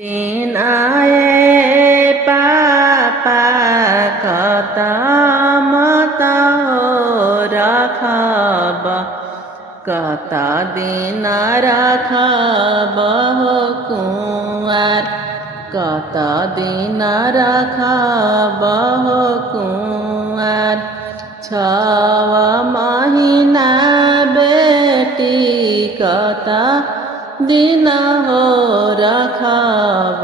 दिन आए पापा कता मता हो राखब कता दिन राखब हो कुंवर कता दिन राखब हो कुंवर छव महीना बेटी कता दिन हो राखब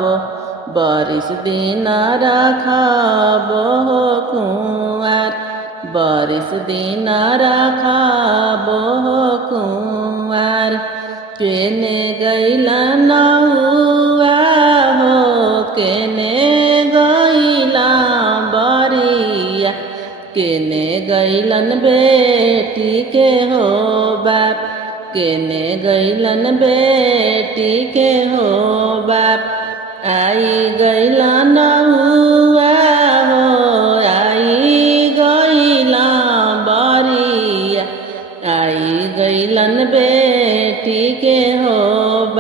बारिश दिन राखब हो कुंवर बारिश दिन राखब हो कुंवर केने गैला नौआ हो केने गैला बरिया केने गैलन बेटी के हो बाप केने गैलन बेटी के हो बाप आई गैला नहुआ हो आई गैला बरिया आई गैलन बेटी के हो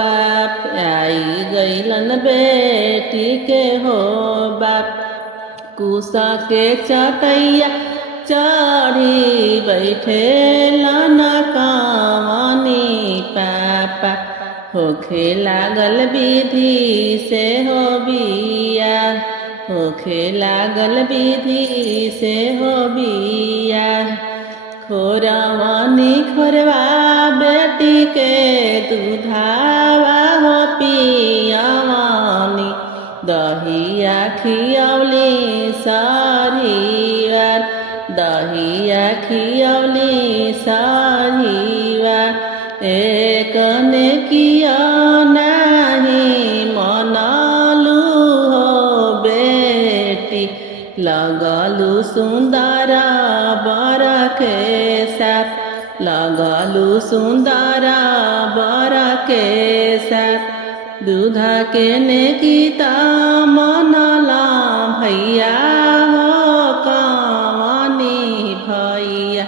बाप आई गैलन बेटी के हो बाप कुसा के चटैया चढ़ी बैठे लाना कामनी पापा होखे लागल विधि से हो बिया होखे लागल विधि से हो बिया खोरवानी खोरवा बेटी के दूधावा हो पियावानी दहिया खियौली सारीवार दहिया खियौली सारीवार एकने किया नहीं मनालू हो बेटी लगालू सुंदरा बरा के साथ लगालू सुंदरा बरा के साथ दूधा के ने गीता मनला भैया हो कामनी भैया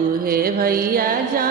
उहे भैया जा